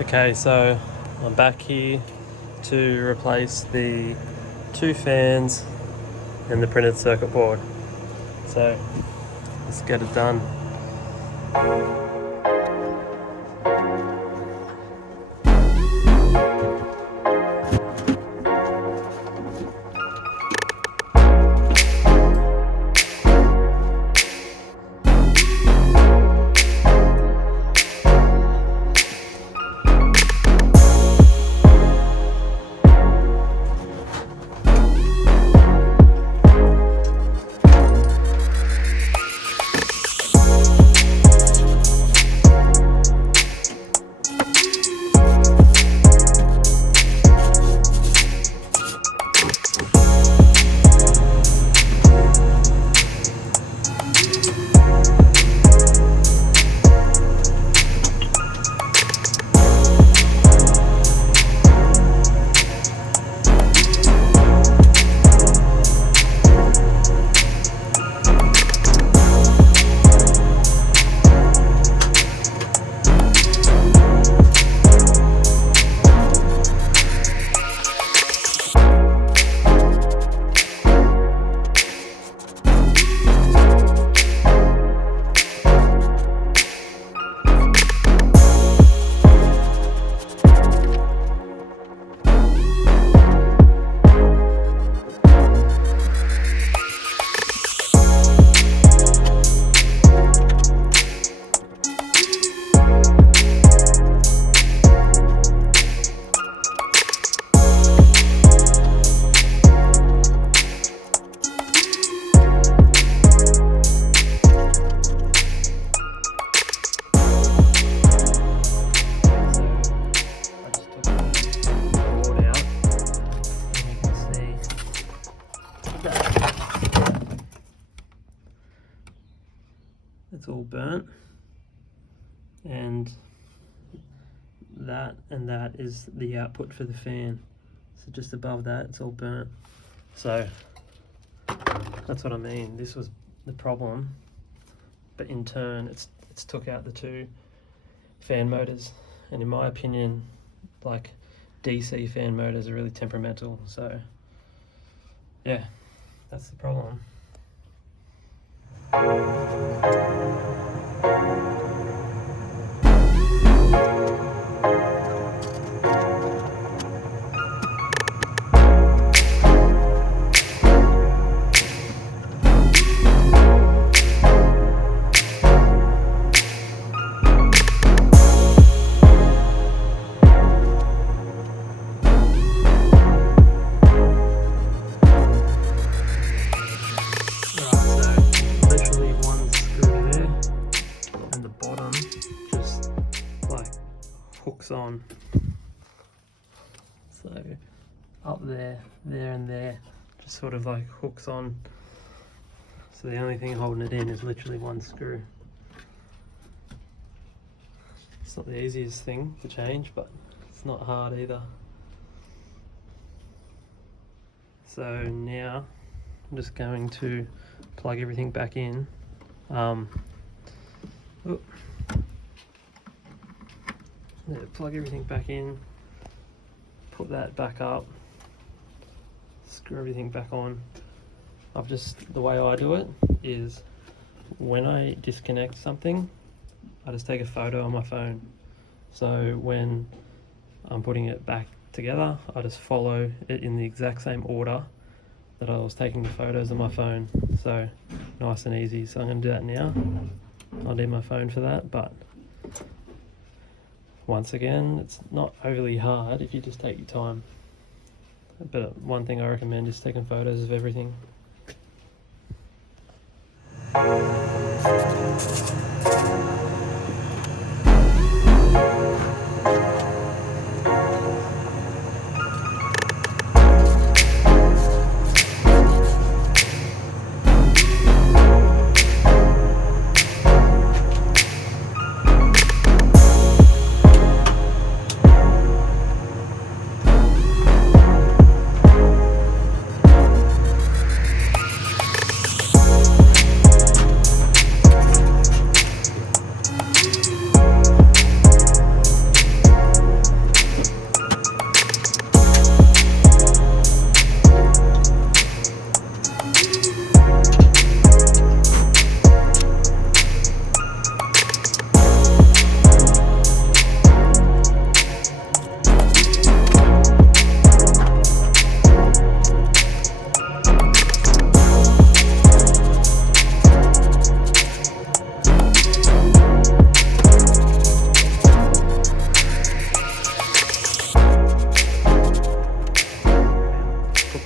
Okay, so I'm back here to replace the 2 fans and the printed circuit board. So let's get it done. It's all burnt, and that is the output for the fan. So just above that, it's all burnt. So that's what I mean. This was the problem, but in turn, it's took out the 2 fan motors. And in my opinion, like DC fan motors are really temperamental. So yeah, that's the problem. Hooks on, so up there, and there, just sort of like hooks on. So the only thing holding it in is literally 1 screw. It's not the easiest thing to change, but it's not hard either. So now I'm just going to plug everything back in. Plug everything back in, put that back up, screw everything back on. The way I do it is when I disconnect something, I just take a photo on my phone. So when I'm putting it back together, I just follow it in the exact same order that I was taking the photos on my phone. So nice and easy. So I'm going to do that now. I'll need my phone for that, but once again, it's not overly hard if you just take your time. But one thing I recommend is taking photos of everything.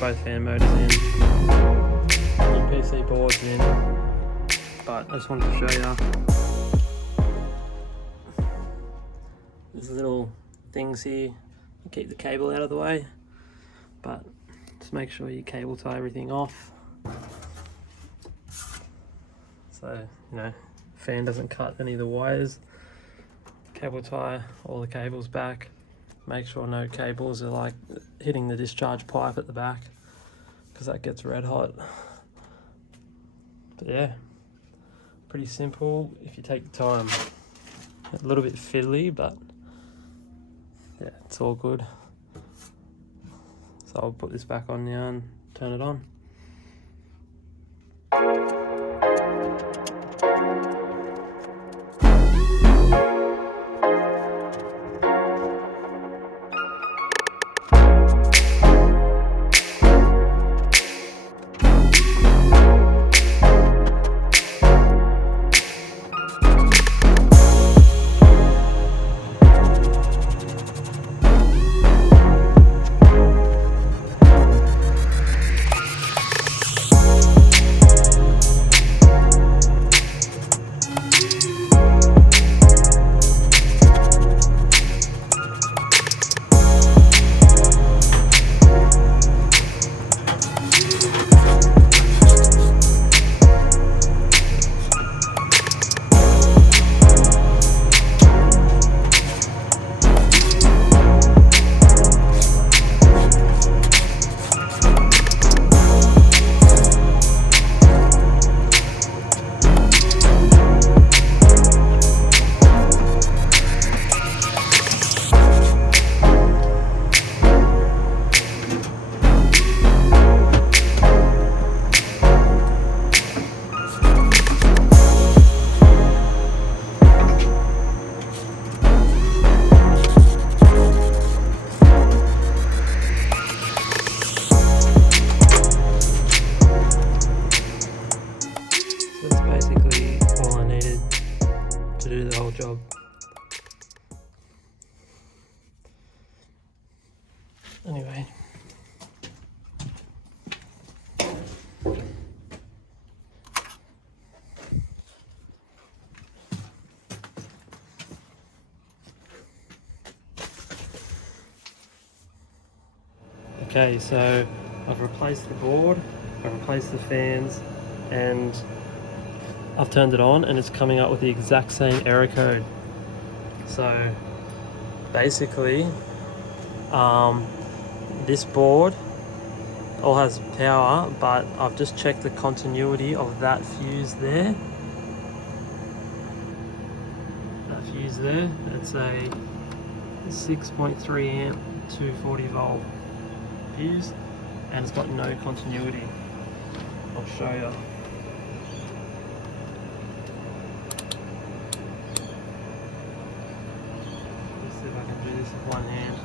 both fan motors in, your PC board's in, but I just wanted to show you. There's little things here to keep the cable out of the way, but just make sure you cable tie everything off. So, you know, fan doesn't cut any of the wires. Cable tie all the cables back. Make sure no cables are like hitting the discharge pipe at the back, because that gets red hot. But yeah, pretty simple if you take the time. A little bit fiddly, but yeah, it's all good. So I'll put this back on now and turn it on. To do the whole job. Anyway, okay, so I've replaced the board, I've replaced the fans, and I've turned it on, and it's coming up with the exact same error code. So basically, this board all has power, but I've just checked the continuity of that fuse there. That fuse there, it's a 6.3 amp 240 volt fuse, and it's got no continuity. I'll show you. Let's see if I can do this with one hand.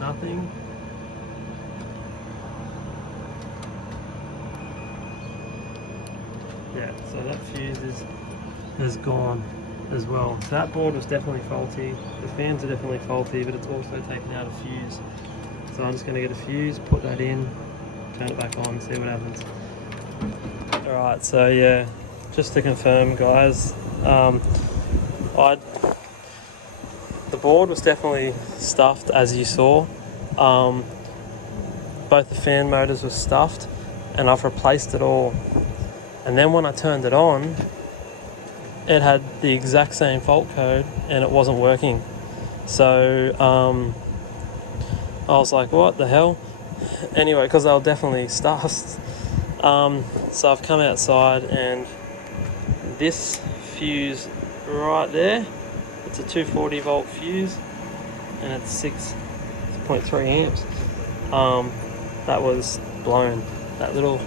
Nothing. Yeah, so that fuse has gone as well. So that board was definitely faulty. The fans are definitely faulty, but it's also taken out a fuse. So I'm just going to get a fuse, put that in, turn it back on, see what happens. Alright, so yeah, just to confirm, guys, the board was definitely stuffed, as you saw. Both the fan motors were stuffed, and I've replaced it all. And then when I turned it on, it had the exact same fault code, and it wasn't working. So I was like, what the hell? Anyway, because they were definitely stuffed. So I've come outside, and this fuse right there, it's a 240 volt fuse, and it's 6.3 amps. That was blown. That little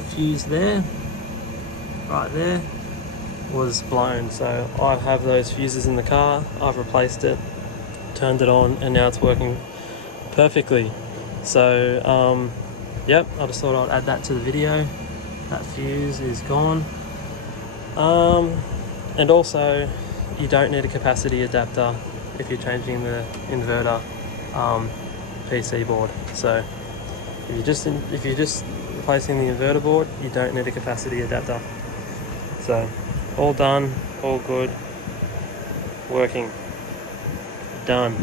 fuse there, right there, was blown. So I have those fuses in the car. I've replaced it, turned it on, and now it's working perfectly. So yep, I just thought I'd add that to the video. That fuse is gone. And also, you don't need a capacity adapter if you're changing the inverter PC board. So if you're just replacing the inverter board, you don't need a capacity adapter. So all done, all good, working, done.